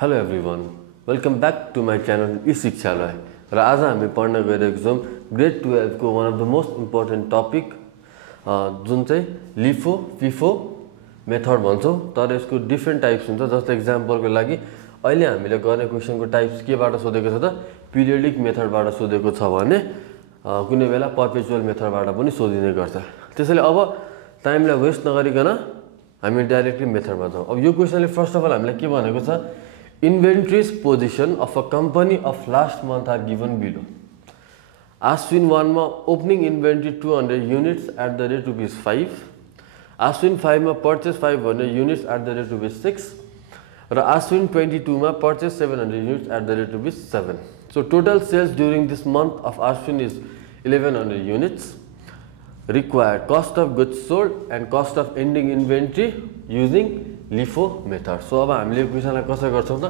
Hello everyone, welcome back to my channel e-शिक्षालय र आज हामी पढ्न गइरहेको छौं ग्रेड 12 को one of the most important topic जुन चाहिँ लिफो फिफो मेथड भन्छौं तर यसको डिफरेंट टाइप्स हुन्छ जस्तो एक्जाम्पलको लागि अहिले हामीले गर्ने क्वेशनको टाइप्स केबाट सोधेको छ त पिरियोडिक मेथडबाट सोधेको छ भने कुनै बेला परपेचुअल मेथडबाट पनि सोधिने गर्छ त्यसैले अब टाइमलाई वेस्ट नगरिकन हामी डाइरेक्टली मेथडमा जाउँ अब यो क्वेशनले फर्स्ट अफ अल हामीलाई के भनेको छ Inventories position of a company of last month are given below. Ashwin 1 ma opening inventory 200 units at the rate ₹5. Ashwin 5 ma purchase 500 units at the rate ₹6. Ra Ashwin 22 ma purchase 700 units at the rate ₹7. So total sales during this month of Ashwin is 1100 units. Required cost of goods sold and cost of ending inventory using LIFO method. So अब हामीले क्वेशनलाई कसरी गर्छौं त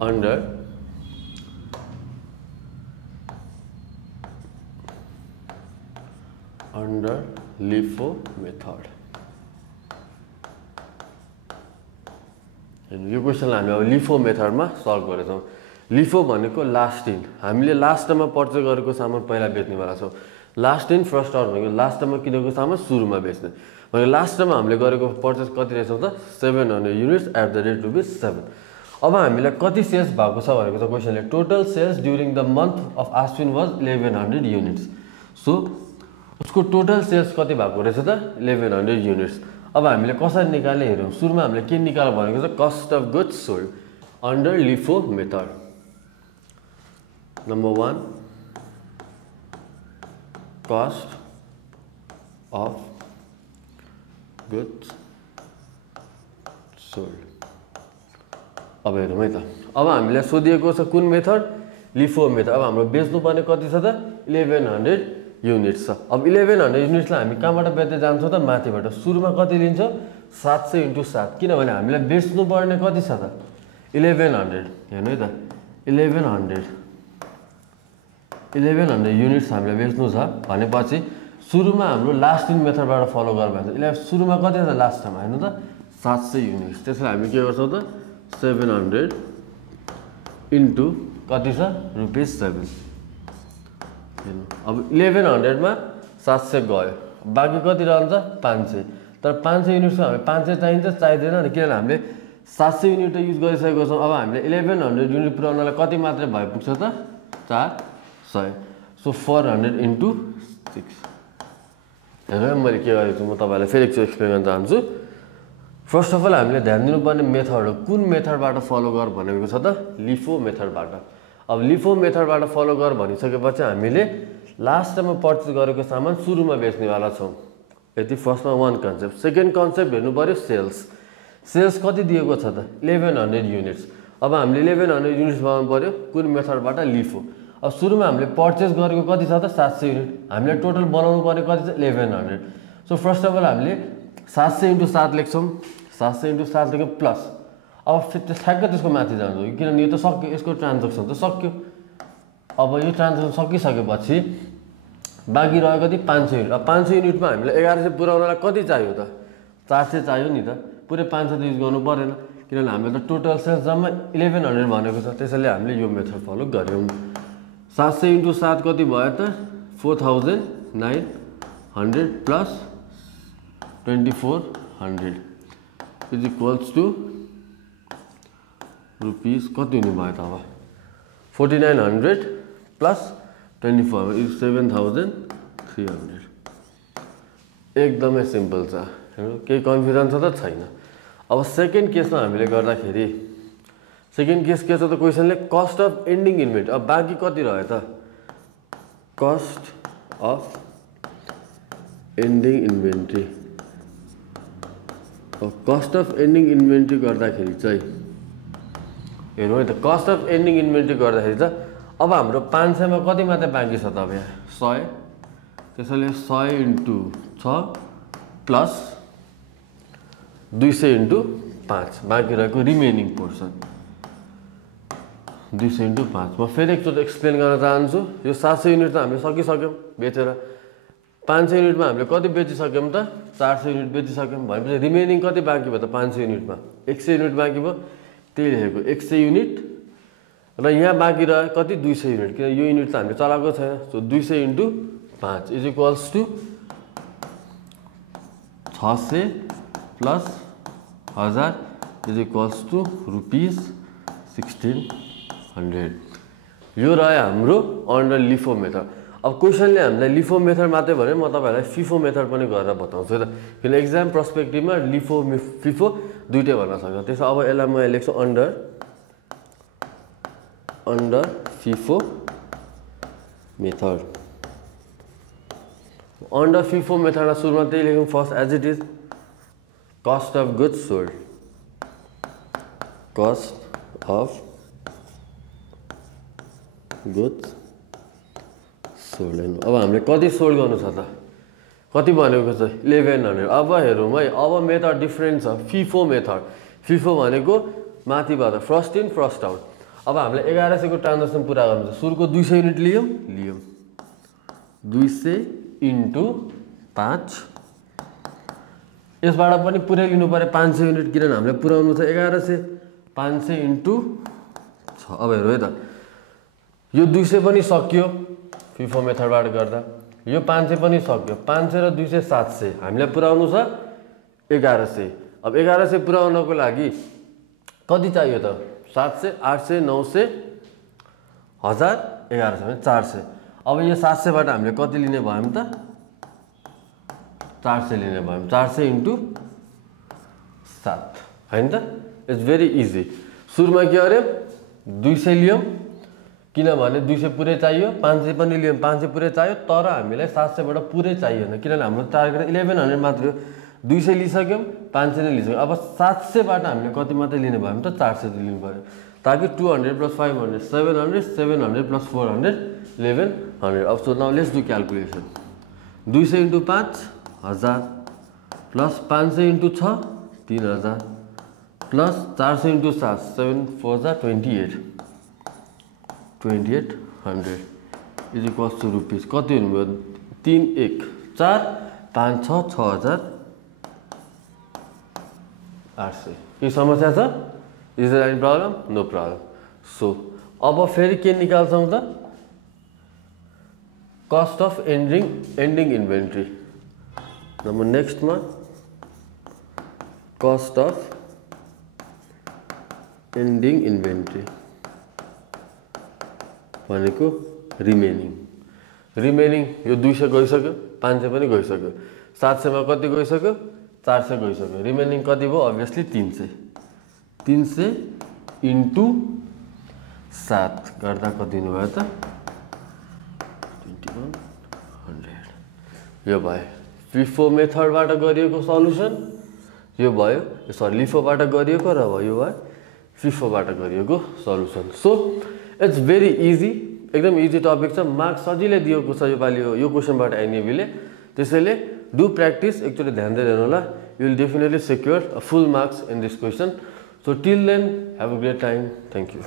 under LIFO method. यो क्वेशनलाई हामी अब LIFO मेथडमा solve गर्छौं LIFO भनेको लास्ट इन हामीले लास्ट टाइममा पर्चेज गरेको सामान पहिला बेच्नेवाला छौं लास्ट इन फर्स्ट आउट भनेको लास्ट टाइममा किनेको सामान सुरुमा बेच्ने भने लास्ट टाइममा हामीले गरेको पर्चेज कति रहेछ त 700 युनिट्स एट द रेट ₹7 अब हामीलाई कति सेल्स भएको छ भनेको त क्वेशनले total sales during the month of Ashwin was 1100 units so उसको टोटल सेल्स कति भएको रहेछ त 1100 युनिट्स अब हामीले कसरी निकाल्ने हेरौं सुरुमा हामीले के निकाल्नु भनेको छ cost of goods sold under LIFO method number 1 cost of goods sold अब हेरौँ है त अब हामीलाई सोधिएको छ कुन मेथड लिफो मेथड अब हाम्रो बेच्नु पर्ने कति छ त 1100 युनिट्स छ अब 1100 युनिट्सलाई हामी कहाँबाट बेच्दै जान्छौं त माथिबाट सुरुमा कति लिन्छ 700 * 7 किनभने हामीलाई बेच्नु पर्ने कति छ त 1100 हेर्नु है त 1100 युनिट्स हामीले बेच्नु छ भनेपछि सुरुमा हाम्रो लास्ट इन मेथडबाट फलो गर्नु पर्छ यसले सुरुमा कति छ लास्ट टाइम हैन त 700 युनिट्स त्यसैले हामी के गर्छौं त 700 इन्टु कति छ ₹7 हेर्नु अब 1100 मा 700 गयो बाकी कति रहन्छ 500 तर 500 युनिट्सको हामी 500 चाहिन्छ चाहिदैन नि किनभने हामीले 700 युनिट युज गरिसकेको छौं अब हामीले 1100 युनिट पुर्याउनलाई कति मात्र भइपुग्छ त 400 सो 400 इन्टु 6 हेर्नु मैले के गरेको छु म तपाईलाई फेरि एकचोटि एक्सप्लेन गर्न चाहन्छु फर्स्ट अफ अल हामीले ध्यान दिनुपर्ने मेथड हो कुन मेथडबाट फलो गर भनेको छ त लिफो मेथडबाट अब लिफो मेथडबाट फलो गर भनिसकेपछि हामीले लास्ट टाइममा पर्चेज गरेको सामान सुरुमा बेच्नेवाला छौं यति फर्स्टमा वान कन्सेप्ट सेकेन्ड कन्सेप्ट हेर्नु पर्यो सेल्स कति दिएको छ त 1100 युनिट्स अब हामीले 1100 युनिट्स बनाउनु पर्यो कुन मेथडबाट लिफो अब सुरुमा हामीले पर्चेज गरेको कति छ त 700 युनिट हामीले टोटल बनाउनु पर्ने कति छ 1100 सो फर्स्ट अफ अल हामीले 700 * 7 लेख्छौं 700 * 7 लेख्यो प्लस अब ठ्याक्क त्यसको माथि जान्छौं किनभने यो त सक्यो यसको ट्रान्ज्याक्सन त सक्यो अब यो ट्रान्ज्याक्सन सकिसकेपछि बाँकी रह्यो कति 500 युनिट अब 500 युनिटमा हामीले 1100 पुर्याउनलाई कति चाहियो त 400 चाहियो नि त पुरै 500 त युज गर्नु परेन किनभने हामीले त टोटल सेल्स जम्मा 1100 भनेको छ त्यसैले हामीले यो मेथड फलो गर्यौं 700 * 7 कति भयो त 4900 plus 2400 is equals to rupees कति हुने भयो त अब 4900 प्लस 24 इज 7300 एकदमै सिम्पल छ हैन केही कन्फ्युजन छ त छैन अब सेकेन्ड केसमा हामीले गर्दाखेरि सेकेन्ड केस के छ त क्वेशनले कस्ट अफ एन्डिङ इन्भेन्टरी अब बाँकी कति रह्यो त कस्ट अफ एन्डिङ इन्भेन्टरी अब कस्ट अफ एन्डिङ इन्भेन्टरी गर्दाखेरि चाहिँ हेर्नु है त कस्ट अफ एन्डिङ इन्भेन्टरी गर्दाखेरि त अब हाम्रो 500 मा कति मात्र बाँकी छ त अब यहाँ 100 त्यसैले 100 * 6 प्लस 200 * 5 बाँकी रहेको रिमेनिङ पोर्सन 200 * 5 म फेरि एकचोटि एक्सप्लेन गर्न चाहन्छु यो 700 युनिट त हामीले सकिसक्यौं बेचेर 500 युनिटमा हामीले कति बेचिसक्यौं त 400 युनिट बेचिसक्यौं भनेपछि रिमेनिङ कति बाँकी भयो त 500 युनिटमा 100 युनिट बाँकी भयो त्यही लेखेको 100 युनिट र यहाँ बाँकी रह्यो कति 200 युनिट किन यो युनिट त हामीले चलाएको छैन so 200 × 5 is equals to 600 plus 1000 is equals to rupees 1600 यो रह्यो हाम्रो अन्डर लिफो मेथड अब क्वेसनले हामीलाई लिफो मेथड मात्रै भने म तपाईहरुलाई फिफो मेथड पनि गरेर बताउँछु है त किन एक्जाम पर्सपेक्टिभमा लिफो फिफो दुईटै भन्न सक्छ त्यसो अब यसलाई म लेख्छु under FIFO method under FIFO मेथडमा सुरुमा त्यही लेखौँ first as it is cost of goods sold cost of goods sold अब हामीले कति सोल्ड गर्नु छ त कति भनेको छ 1100 अब हेरौँ है अब मेथड डिफरेन्ट छ फिफो मेथड फिफो भनेको माथिबाट फर्स्ट इन फर्स्ट आउट अब हामीले 1100 को ट्रान्जेक्सन पुरा गर्नु छ सुरुको 200 युनिट लियौं 200 × 5 यसबाट पनि पुरै लिनु पर्यो 500 युनिट किनभने हामीले पुराउनु छ 1100 500 × 6 अब हेरौ है त यो 200 पनि सकियो फिफो मेथडबाट गर्दा यो 500 पनि सक्यो 500 र 200 700 हामीलाई पुराउनु छ 1100 अब 1100 पुराउनको लागि कति चाहियो त 700 800 900 1000 1100 भने 400 अब यो 700 बाट हामीले कति लिने भयौं त 400 लिने भयौं 400 × 7 हैन त इट्स भेरी इजी सुरुमा के गर्यौं 200 लियौं किनभने 200 पुरै चाहियो 500 पनि लियौं 500 पुरै चाहियो तर हामीलाई 700 बाट पुरै चाहिएन किनभने हाम्रो टार्गेट 1100 मात्र हो 200 लिइसक्यौं 500 नै लिइसक्यौं अब 700 बाट हामीले कति मात्रै लिने भयौं त 400 लिनु पर्यो ताकि 200 + 500 700 700 + 400 1100 अब so now let's do calculation 200 × 5 1000 plus 500 × 6 3000 plus 400 × 7 7 4 28 2800 is equals to rupees कति हुनुभयो 3 1 4 5 6 6800 यो समस्या छ is there any problem no problem so अब फेरि के निकाल्छौं त cost of ending inventory number next मा कस्ट अफ एन्डिङ इन्भेन्ट्री भनेको रिमेनिङ यो 200 गइसक्यो 500 पनि गइसक्यो 700 मा कति गइसक्यो 400 गइसक्यो रिमेनिङ कति भयो obviously 300 × 7 गर्दा कति हुनुभयो त 2100 यो भयो फिफो मेथडबाट गरिएको सल्युसन यो भयो सरी लिफोबाट गरिएको र भयो फिफोबाट गरिएको solution so it's very easy एकदम इजी टपिक छ मार्क सजिलै दिएको छ योपालि यो क्वेशनबाट एनईबीले त्यसैले डु प्र्याक्टिस एकचोटि ध्यान दिएर हेर्नु होला you will definitely secure a full marks in this question so till then have a great time thank you